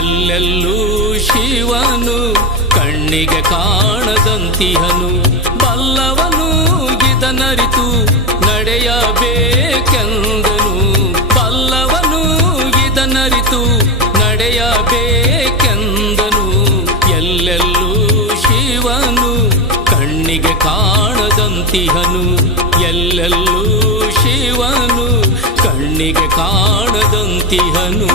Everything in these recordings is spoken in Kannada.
ಎಲ್ಲೆಲ್ಲೂ ಶಿವನು ಕಣ್ಣಿಗೆ ಕಾಣದಂತಿಹನು, ಬಲ್ಲವನು ಇದನರಿತು ನಡೆಯಬೇಕೆಂದನು. ಬಲ್ಲವನು ಇದನರಿತು ನಡೆಯಬೇಕೆಂದನು. ಎಲ್ಲೆಲ್ಲೂ ಶಿವನು ಕಣ್ಣಿಗೆ ಕಾಣದಂತಿಹನು, ಎಲ್ಲೆಲ್ಲೂ ಶಿವನು ಕಣ್ಣಿಗೆ ಕಾಣದಂತಿಹನು.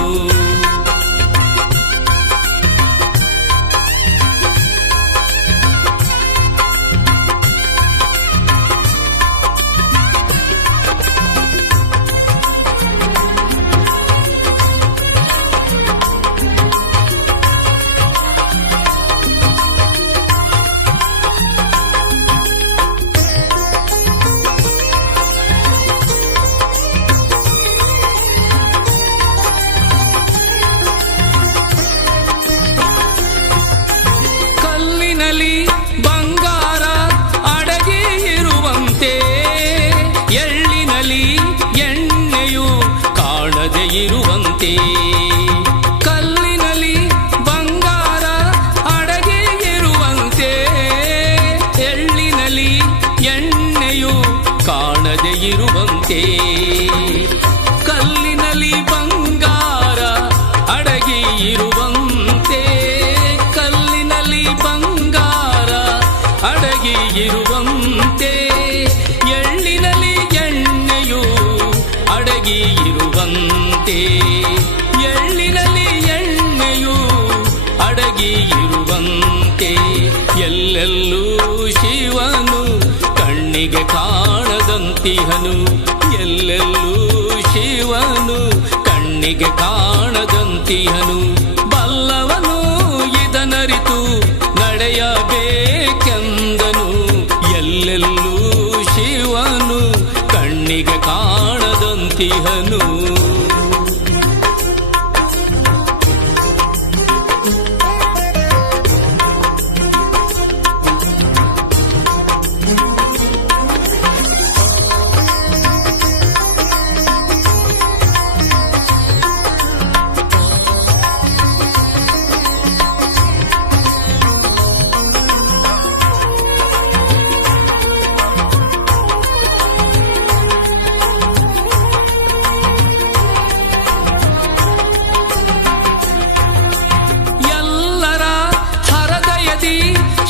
ಬಂಗಾರ ಅಡಗಿ ಇರುವಂತೆ, ಎಳ್ಳಿನಲ್ಲಿ ಎಣ್ಣೆಯು ಕಾಣದೆ ಇರುವಂತೆ. ಕಲ್ಲಿನಲ್ಲಿ ಬಂಗಾರ ಅಡಗಿ ಇರುವಂತೆ, ಎಳ್ಳಿನಲ್ಲಿ ಎಣ್ಣೆಯು ಕಾಣದೆ ಇರುವಂತೆ. ಕಲ್ಲಿನಲ್ಲಿ ಬಂಗಾರ ಅಡಗಿ ಇರುವಂತೆ, ಕಲ್ಲಿನಲ್ಲಿ ಬಂಗಾರ ಅಡಗಿ ಇರುವಂತೆ, ಎಳ್ಳಿನಲ್ಲಿ ಎಣ್ಣೆಯು ಅಡಗಿ ಇರುವಂತೆ. ಎಳ್ಳಿನಲ್ಲಿ ಎಣ್ಣೆಯು ಅಡಗಿ ಇರುವಂತೆ. ಎಲ್ಲೆಲ್ಲೂ ಶಿವನು ಕಣ್ಣಿಗೆ ಕಾಣದಂತಿಹನು, ಎಲ್ಲೆಲ್ಲೂ ಶಿವನು ಕಣ್ಣಿಗೆ ಕಾಣದಂತಿಹನು. ಬಲ್ಲವನು ಇದನರಿತು ನಡೆಯಬೇಕೆಂದನು, ಎಲ್ಲೆಲ್ಲೂ ಶಿವನು ಕಣ್ಣಿಗೆ ಕಾಣದಂತಿಹನು.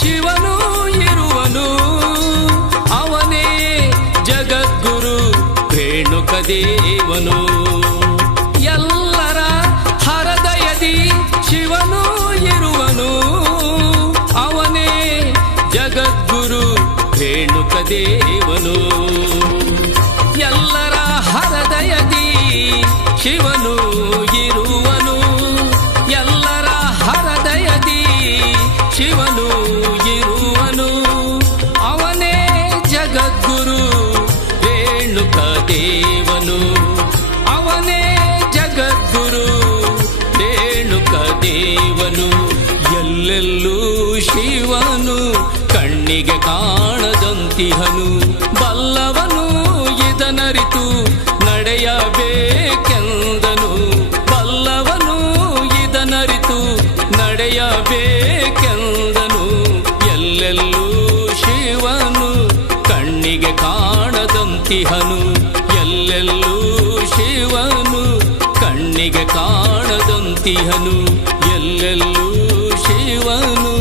ಶಿವನು ಇರುವನು, ಅವನೇ ಜಗದ್ಗುರು ರೇಣುಕದೇವನು. ಎಲ್ಲರ ಹೃದಯದಿ ಶಿವನು ಇರುವನು, ಅವನೇ ಜಗದ್ಗುರು ರೇಣುಕದೇವನು. ಎಲ್ಲರ ಹೃದಯದಿ ಶಿವನು ಇರುವನು, ಎಲ್ಲರ ಹೃದಯದಿ ಶಿವನು ಇರುವನು, ಅವನೇ ಜಗದ್ಗುರು ರೇಣುಕದೇವನು. ಅವನೇ ಜಗದ್ಗುರು ರೇಣುಕದೇವನು. ಎಲ್ಲೆಲ್ಲೂ ಶಿವನು ಕಣ್ಣಿಗೆ ಕಾಣದಂತಿಹನು, ಬಲ್ಲವನು ಇದನರಿತು ನಡೆಯಬೇಕೆಂದನು. ಬಲ್ಲವನು ಇದನರಿತು ನಡೆಯಬೇಕೆಂದನು. ಎಲ್ಲೆಲ್ಲೂ ಶಿವನು ಕಣ್ಣಿಗೆ ಕಾಣದಂತಿಹನು, ಎಲ್ಲೆಲ್ಲೂ ಶಿವನು ಕಣ್ಣಿಗೆ ಕಾಣದಂತಿಹನು. ಎಲ್ಲೆಲ್ಲೂ ಶಿವನು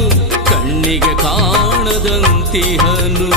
ಕಣ್ಣಿಗೆ ಕಾಣದಂತಿಹನು.